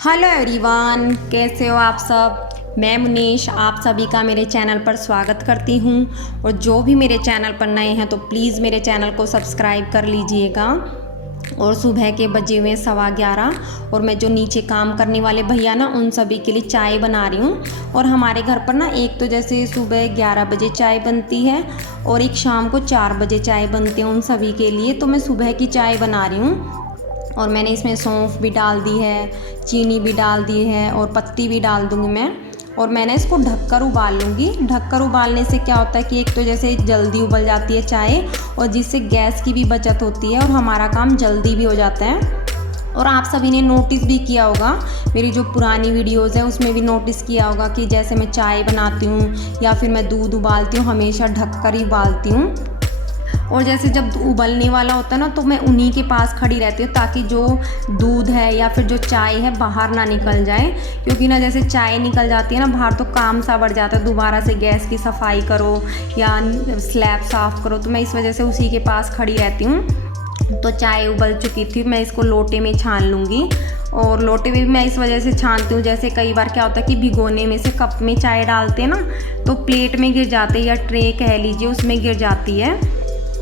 Hello everyone, कैसे हो आप सब। मैं मुनीश आप सभी का मेरे चैनल पर स्वागत करती हूँ। और जो भी मेरे चैनल पर नए हैं तो प्लीज़ मेरे चैनल को सब्सक्राइब कर लीजिएगा। और सुबह के बजे हुए 11:15 और मैं जो नीचे काम करने वाले भैया ना उन सभी के लिए चाय बना रही हूँ। और हमारे घर पर ना एक तो जैसे सुबह 11 बजे चाय बनती है और एक शाम को 4 बजे चाय बनती है उन सभी के लिए। तो मैं सुबह की चाय बना रही हूँ और मैंने इसमें सौंफ भी डाल दी है, चीनी भी डाल दी है और पत्ती भी डाल दूँगी मैं। और मैंने इसको ढककर उबाल लूँगी। ढककर उबालने से क्या होता है कि एक तो जैसे जल्दी उबल जाती है चाय और जिससे गैस की भी बचत होती है और हमारा काम जल्दी भी हो जाता है। और आप सभी ने नोटिस भी किया होगा, मेरी जो पुरानी वीडियोज़ हैं उसमें भी नोटिस किया होगा कि जैसे मैं चाय बनाती हूँ या फिर मैं दूध उबालती हूँ हमेशा ढककर ही उबालती हूँ। और जैसे जब उबलने वाला होता है ना तो मैं उन्हीं के पास खड़ी रहती हूँ ताकि जो दूध है या फिर जो चाय है बाहर ना निकल जाए। क्योंकि ना जैसे चाय निकल जाती है ना बाहर तो काम सा बढ़ जाता है, दोबारा से गैस की सफाई करो या स्लैब साफ़ करो। तो मैं इस वजह से उसी के पास खड़ी रहती हूँ। तो चाय उबल चुकी थी, मैं इसको लोटे में छान लूँगी। और लोटे में भी मैं इस वजह से छानती हूँ, जैसे कई बार क्या होता है कि भिगोने में से कप में चाय डालते हैं ना तो प्लेट में गिर जाते हैं या ट्रे कह लीजिए उसमें गिर जाती है।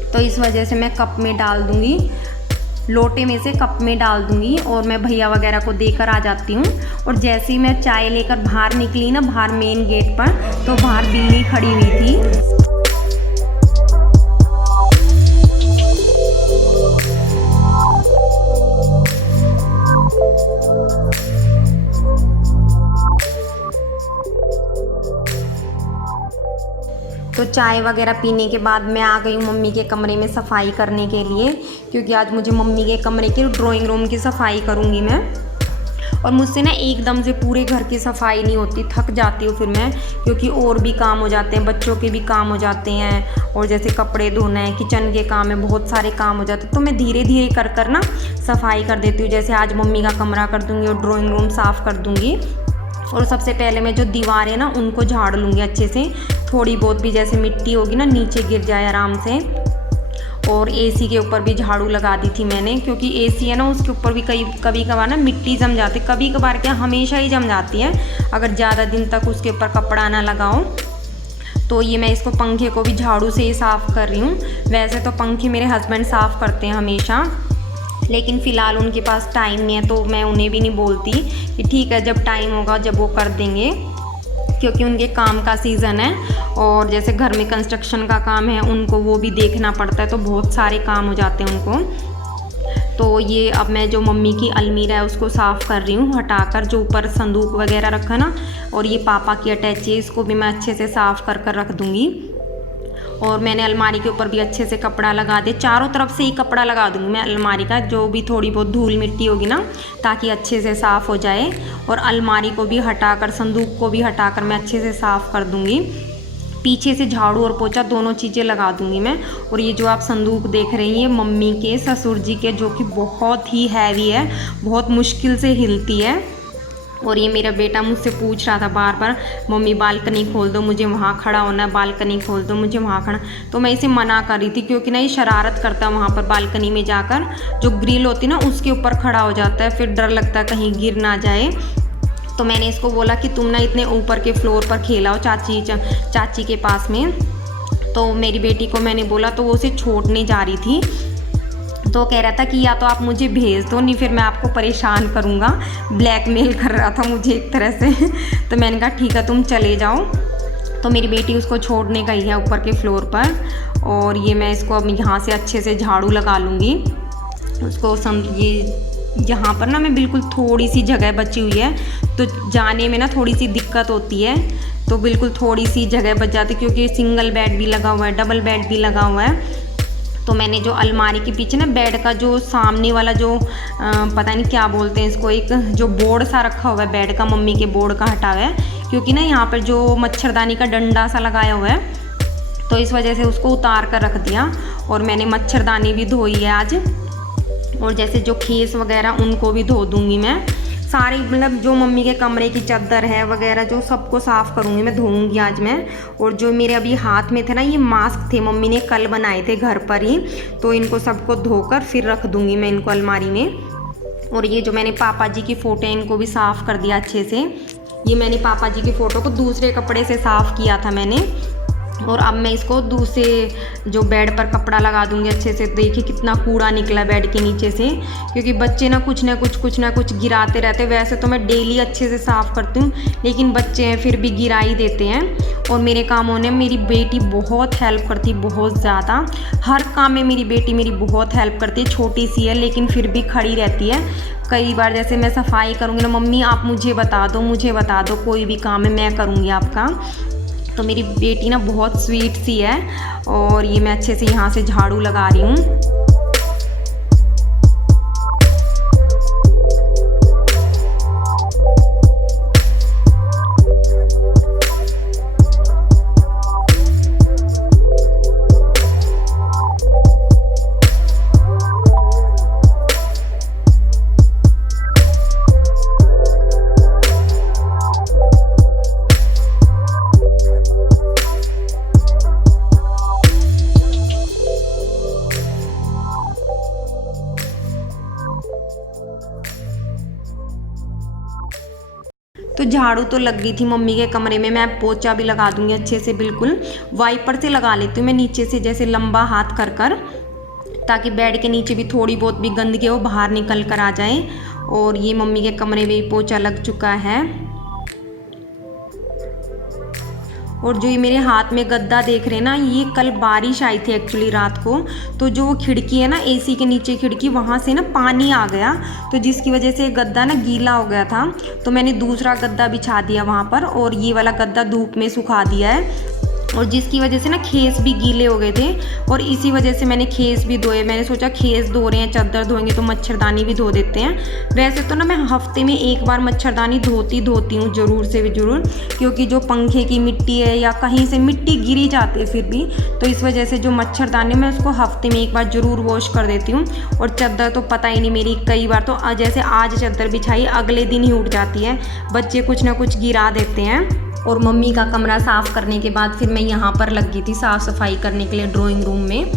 तो इस वजह से मैं कप में डाल दूँगी, लोटे में से कप में डाल दूँगी और मैं भैया वगैरह को देकर आ जाती हूँ। और जैसे ही मैं चाय लेकर बाहर निकली ना बाहर मेन गेट पर तो बाहर बिल्ली खड़ी हुई थी। तो चाय वगैरह पीने के बाद मैं आ गई हूँ मम्मी के कमरे में सफाई करने के लिए, क्योंकि आज मुझे मम्मी के कमरे की ड्राइंग रूम की सफाई करूँगी मैं। और मुझसे ना एकदम से पूरे घर की सफाई नहीं होती, थक जाती हूँ फिर मैं, क्योंकि और भी काम हो जाते हैं, बच्चों के भी काम हो जाते हैं और जैसे कपड़े धोना है, किचन के काम है, बहुत सारे काम हो जाते हैं। तो मैं धीरे धीरे कर कर ना सफाई कर देती हूँ। जैसे आज मम्मी का कमरा कर दूँगी और ड्राइंग रूम साफ़ कर दूँगी। और सबसे पहले मैं जो दीवारें ना उनको झाड़ लूँगी अच्छे से, थोड़ी बहुत भी जैसे मिट्टी होगी ना नीचे गिर जाए आराम से। और एसी के ऊपर भी झाड़ू लगा दी थी मैंने, क्योंकि एसी है ना उसके ऊपर भी कभी कभार ना मिट्टी जम जाती है, कभी कभार क्या हमेशा ही जम जाती है अगर ज़्यादा दिन तक उसके ऊपर कपड़ा ना लगाओ। तो ये मैं इसको पंखे को भी झाड़ू से ही साफ़ कर रही हूँ। वैसे तो पंखे मेरे हस्बैंड साफ़ करते हैं हमेशा, लेकिन फ़िलहाल उनके पास टाइम नहीं है तो मैं उन्हें भी नहीं बोलती कि ठीक है जब टाइम होगा जब वो कर देंगे, क्योंकि उनके काम का सीज़न है। और जैसे घर में कंस्ट्रक्शन का काम है उनको वो भी देखना पड़ता है, तो बहुत सारे काम हो जाते हैं उनको। तो ये अब मैं जो मम्मी की अलमीरा है उसको साफ़ कर रही हूँ हटाकर, जो ऊपर संदूक वगैरह रखा ना, और ये पापा की अटैची है इसको भी मैं अच्छे से साफ़ कर कर रख दूँगी। और मैंने अलमारी के ऊपर भी अच्छे से कपड़ा लगा दिया, चारों तरफ से ही कपड़ा लगा दूँगी मैं अलमारी का, जो भी थोड़ी बहुत धूल मिट्टी होगी ना ताकि अच्छे से साफ़ हो जाए। और अलमारी को भी हटाकर संदूक को भी हटाकर मैं अच्छे से साफ़ कर दूँगी। पीछे से झाड़ू और पोछा दोनों चीज़ें लगा दूँगी मैं। और ये जो आप संदूक देख रहे हैं ये मम्मी के ससुर जी के, जो कि बहुत ही हैवी है, बहुत मुश्किल से हिलती है। और ये मेरा बेटा मुझसे पूछ रहा था बार बार मम्मी बालकनी खोल दो, मुझे वहाँ खड़ा होना है, बालकनी खोल दो मुझे वहाँ खड़ा। तो मैं इसे मना कर रही थी क्योंकि ना ये शरारत करता है वहाँ पर बालकनी में जाकर, जो ग्रिल होती है ना उसके ऊपर खड़ा हो जाता है, फिर डर लगता है कहीं गिर ना जाए। तो मैंने इसको बोला कि तुम ना इतने ऊपर के फ्लोर पर खेलाओ चाची के पास में। तो मेरी बेटी को मैंने बोला तो वो उसे छोड़ने जा रही थी, तो कह रहा था कि या तो आप मुझे भेज दो नहीं फिर मैं आपको परेशान करूँगा, ब्लैकमेल कर रहा था मुझे एक तरह से। तो मैंने कहा ठीक है तुम चले जाओ। तो मेरी बेटी उसको छोड़ने गई है ऊपर के फ्लोर पर। और ये मैं इसको अब यहाँ से अच्छे से झाड़ू लगा लूँगी उसको। ये यहाँ पर ना मैं बिल्कुल थोड़ी सी जगह बची हुई है तो जाने में ना थोड़ी सी दिक्कत होती है, तो बिल्कुल थोड़ी सी जगह बच जाती है क्योंकि सिंगल बेड भी लगा हुआ है, डबल बेड भी लगा हुआ है। तो मैंने जो अलमारी के पीछे ना बेड का जो सामने वाला जो पता नहीं क्या बोलते हैं इसको, एक जो बोर्ड सा रखा हुआ है बेड का, मम्मी के बोर्ड का हटा हुआ है, क्योंकि ना यहाँ पर जो मच्छरदानी का डंडा सा लगाया हुआ है तो इस वजह से उसको उतार कर रख दिया। और मैंने मच्छरदानी भी धोई है आज। और जैसे जो खेस वगैरह उनको भी धो दूँगी मैं सारी, मतलब जो मम्मी के कमरे की चादर है वगैरह जो सबको साफ़ करूँगी मैं, धोऊंगी आज मैं। और जो मेरे अभी हाथ में थे ना ये मास्क थे, मम्मी ने कल बनाए थे घर पर ही, तो इनको सबको धोकर फिर रख दूँगी मैं इनको अलमारी में। और ये जो मैंने पापा जी की फ़ोटो है इनको भी साफ़ कर दिया अच्छे से। ये मैंने पापा जी की फ़ोटो को दूसरे कपड़े से साफ़ किया था मैंने। और अब मैं इसको दूसरे जो बेड पर कपड़ा लगा दूंगी अच्छे से। देखिए कितना कूड़ा निकला बेड के नीचे से, क्योंकि बच्चे ना कुछ ना कुछ गिराते रहते। वैसे तो मैं डेली अच्छे से साफ़ करती हूँ, लेकिन बच्चे हैं फिर भी गिरा ही देते हैं। और मेरे कामों ने मेरी बेटी बहुत हेल्प करती है, बहुत ज़्यादा। हर काम में मेरी बेटी मेरी बहुत हेल्प करती है। छोटी सी है लेकिन फिर भी खड़ी रहती है। कई बार जैसे मैं सफाई करूँगी ना, मम्मी आप मुझे बता दो कोई भी काम है मैं करूँगी आपका। तो मेरी बेटी ना बहुत स्वीट सी है। और ये मैं अच्छे से यहाँ से झाड़ू लगा रही हूँ। तो झाड़ू तो लग गई थी मम्मी के कमरे में। मैं पोछा भी लगा दूंगी अच्छे से, बिल्कुल वाइपर से लगा लेती हूँ मैं नीचे से, जैसे लंबा हाथ कर कर, ताकि बेड के नीचे भी थोड़ी बहुत भी गंदगी हो बाहर निकल कर आ जाए। और ये मम्मी के कमरे में भी पोछा लग चुका है। और जो ये मेरे हाथ में गद्दा देख रहे हैं ना, ये कल बारिश आई थी एक्चुअली रात को। तो जो वो खिड़की है ना, एसी के नीचे खिड़की, वहाँ से ना पानी आ गया, तो जिसकी वजह से गद्दा ना गीला हो गया था। तो मैंने दूसरा गद्दा बिछा दिया वहाँ पर, और ये वाला गद्दा धूप में सुखा दिया है। और जिसकी वजह से ना खेस भी गीले हो गए थे, और इसी वजह से मैंने खेस भी धोए। मैंने सोचा खेस धो रहे हैं, चादर धोएंगे तो मच्छरदानी भी धो देते हैं। वैसे तो ना मैं हफ्ते में एक बार मच्छरदानी धोती हूँ ज़रूर से भी ज़रूर, क्योंकि जो पंखे की मिट्टी है या कहीं से मिट्टी गिरी जाती है फिर भी, तो इस वजह से जो मच्छरदानी मैं उसको हफ्ते में एक बार ज़रूर वॉश कर देती हूँ। और चादर तो पता ही नहीं, मेरी कई बार तो जैसे आज चादर बिछाई अगले दिन ही उठ जाती है, बच्चे कुछ ना कुछ गिरा देते हैं। और मम्मी का कमरा साफ़ करने के बाद फिर मैं यहाँ पर लग गई थी साफ़ सफाई करने के लिए ड्राइंग रूम में।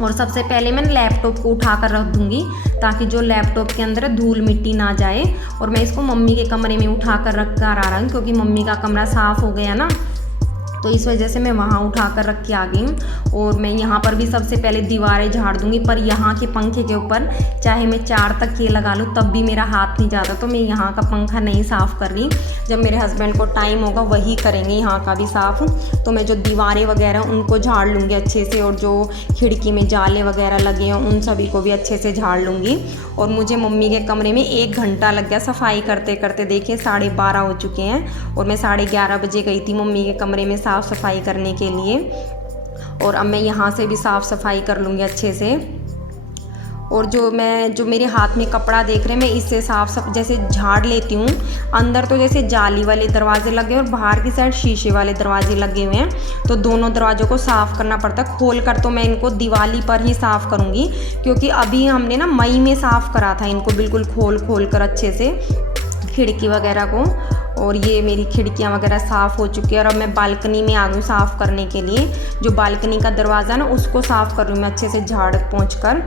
और सबसे पहले मैं लैपटॉप को उठा कर रख दूँगी, ताकि जो लैपटॉप के अंदर धूल मिट्टी ना जाए। और मैं इसको मम्मी के कमरे में उठा कर रख कर आ रहा हूँ, क्योंकि मम्मी का कमरा साफ़ हो गया ना, तो इस वजह से मैं वहाँ उठा कर रख के आ गई हूँ। और मैं यहाँ पर भी सबसे पहले दीवारें झाड़ दूँगी, पर यहाँ के पंखे के ऊपर चाहे मैं 4 तकिए लगा लूँ तब भी मेरा हाथ नहीं जाता, तो मैं यहाँ का पंखा नहीं साफ़ कर रही। जब मेरे हस्बैंड को टाइम होगा वही करेंगे यहाँ का भी साफ़। तो मैं जो दीवारें वगैरह उनको झाड़ लूँगी अच्छे से, और जो खिड़की में जाले वगैरह लगे हैं उन सभी को भी अच्छे से झाड़ लूँगी। और मुझे मम्मी के कमरे में 1 घंटा लग गया सफाई करते करते। देखिए 12:30 हो चुके हैं, और मैं 11:30 बजे गई थी मम्मी के कमरे में साफ़ सफाई करने के लिए। और अब मैं यहाँ से भी साफ़ सफाई कर लूँगी अच्छे से। और जो मेरे हाथ में कपड़ा देख रहे हैं, मैं इससे साफ जैसे झाड़ लेती हूँ। अंदर तो जैसे जाली वाले दरवाजे लगे और बाहर की साइड शीशे वाले दरवाजे लगे हुए हैं, तो दोनों दरवाज़ों को साफ़ करना पड़ता है। खोल कर तो मैं इनको दिवाली पर ही साफ़ करूँगी, क्योंकि अभी हमने ना मई में साफ़ करा था इनको, बिल्कुल खोल कर अच्छे से खिड़की वगैरह को। और ये मेरी खिड़कियाँ वगैरह साफ़ हो चुकी है। और अब मैं बालकनी में आ गई साफ़ करने के लिए। जो बालकनी का दरवाज़ा ना उसको साफ़ कर रही हूँ मैं अच्छे से झाड़ पोंछ कर,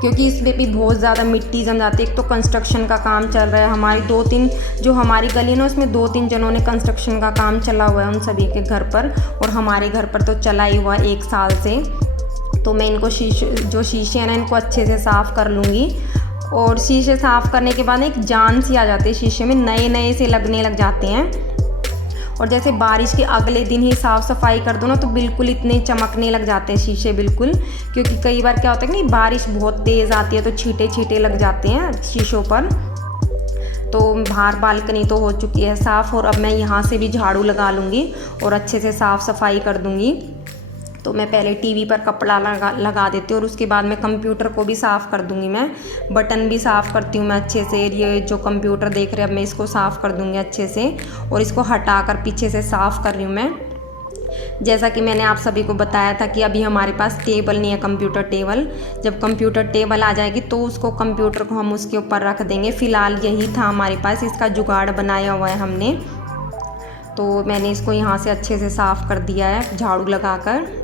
क्योंकि इसमें भी बहुत ज़्यादा मिट्टी जम जाती है। एक तो कंस्ट्रक्शन का काम चल रहा है, हमारी 2-3 जो हमारी गली ना उसमें 2-3 जनों ने कंस्ट्रक्शन का काम चला हुआ है उन सभी के घर पर, और हमारे घर पर तो चला ही हुआ 1 साल से। तो मैं इनको शीशे हैं ना इनको अच्छे से साफ़ कर लूँगी। और शीशे साफ़ करने के बाद एक जान सी आ जाती है शीशे में, नए से लगने लग जाते हैं। और जैसे बारिश के अगले दिन ही साफ़ सफाई कर दो ना, तो बिल्कुल इतने चमकने लग जाते हैं शीशे बिल्कुल। क्योंकि कई बार क्या होता है कि बारिश बहुत तेज़ आती है तो छींटे लग जाते हैं शीशों पर। तो बाहर बालकनी तो हो चुकी है साफ़, और अब मैं यहाँ से भी झाड़ू लगा लूँगी और अच्छे से साफ़ सफाई कर दूँगी। तो मैं पहले टीवी पर कपड़ा लगा देती हूँ, और उसके बाद मैं कंप्यूटर को भी साफ़ कर दूँगी। मैं बटन भी साफ़ करती हूँ मैं अच्छे से। ये जो कंप्यूटर देख रहे हैं अब मैं इसको साफ़ कर दूँगी अच्छे से, और इसको हटाकर पीछे से साफ़ कर रही हूँ मैं। जैसा कि मैंने आप सभी को बताया था कि अभी हमारे पास टेबल नहीं है, कंप्यूटर टेबल। जब कंप्यूटर टेबल आ जाएगी तो उसको कंप्यूटर को हम उसके ऊपर रख देंगे। फ़िलहाल यही था हमारे पास, इसका जुगाड़ बनाया हुआ है हमने। तो मैंने इसको यहाँ से अच्छे से साफ़ कर दिया है झाड़ू लगाकर।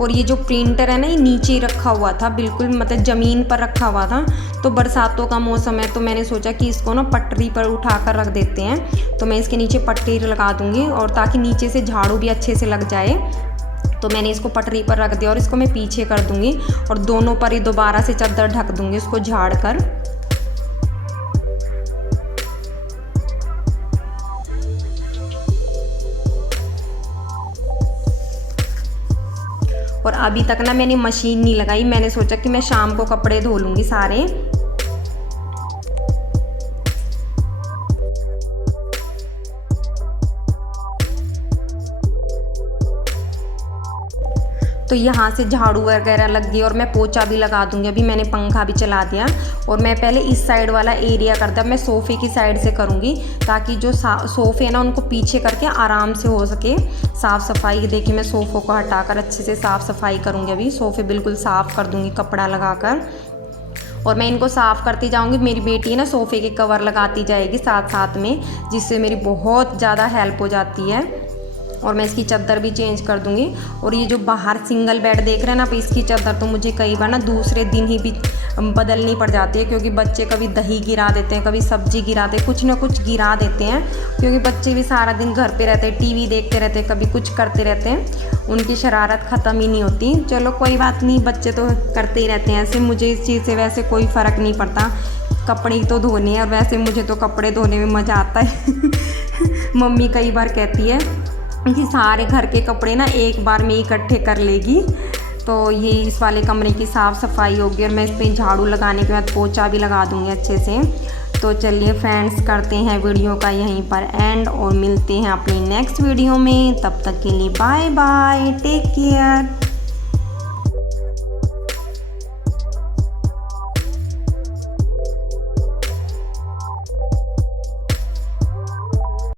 और ये जो प्रिंटर है ना, ये नीचे ही रखा हुआ था, बिल्कुल मतलब ज़मीन पर रखा हुआ था। तो बरसातों का मौसम है तो मैंने सोचा कि इसको ना पटरी पर उठा कर रख देते हैं। तो मैं इसके नीचे पटरी लगा दूँगी, और ताकि नीचे से झाड़ू भी अच्छे से लग जाए। तो मैंने इसको पटरी पर रख दिया और इसको मैं पीछे कर दूँगी, और दोनों पर ही दोबारा से चादर ढक दूँगी इसको झाड़ कर। और अभी तक ना मैंने मशीन नहीं लगाई, मैंने सोचा कि मैं शाम को कपड़े धो लूँगी सारे। तो यहाँ से झाड़ू वगैरह लग गई और मैं पोछा भी लगा दूँगी। अभी मैंने पंखा भी चला दिया, और मैं पहले इस साइड वाला एरिया कर दिया। मैं सोफ़े की साइड से करूँगी ताकि जो सोफ़े है ना उनको पीछे करके आराम से हो सके साफ़ सफाई। देखिए मैं सोफ़ों को हटाकर अच्छे से साफ़ सफाई करूँगी। अभी सोफ़े बिल्कुल साफ़ कर दूँगी कपड़ा लगाकर, और मैं इनको साफ़ करती जाऊँगी। मेरी बेटी है ना सोफ़े के कवर लगाती जाएगी साथ साथ में, जिससे मेरी बहुत ज़्यादा हेल्प हो जाती है। और मैं इसकी चादर भी चेंज कर दूँगी। और ये जो बाहर सिंगल बेड देख रहे हैं ना, अब इसकी चादर तो मुझे कई बार ना दूसरे दिन ही भी बदलनी पड़ जाती है, क्योंकि बच्चे कभी दही गिरा देते हैं, कभी सब्जी गिराते हैं, कुछ ना कुछ गिरा देते हैं। क्योंकि बच्चे भी सारा दिन घर पे रहते हैं, टीवी देखते रहते हैं, कभी कुछ करते रहते हैं, उनकी शरारत ख़त्म ही नहीं होती। चलो कोई बात नहीं, बच्चे तो करते ही रहते हैं ऐसे। मुझे इस चीज़ से वैसे कोई फ़र्क नहीं पड़ता, कपड़े तो धोने हैं, और वैसे मुझे तो कपड़े धोने में मज़ा आता है। मम्मी कई बार कहती है कि सारे घर के कपड़े ना एक बार में इकट्ठे कर लेगी। तो ये इस वाले कमरे की साफ़ सफाई होगी, और मैं इस पर झाड़ू लगाने के बाद पोछा भी लगा दूँगी अच्छे से। तो चलिए फ्रेंड्स, करते हैं वीडियो का यहीं पर एंड, और मिलते हैं अपनी नेक्स्ट वीडियो में। तब तक के लिए बाय बाय, टेक केयर।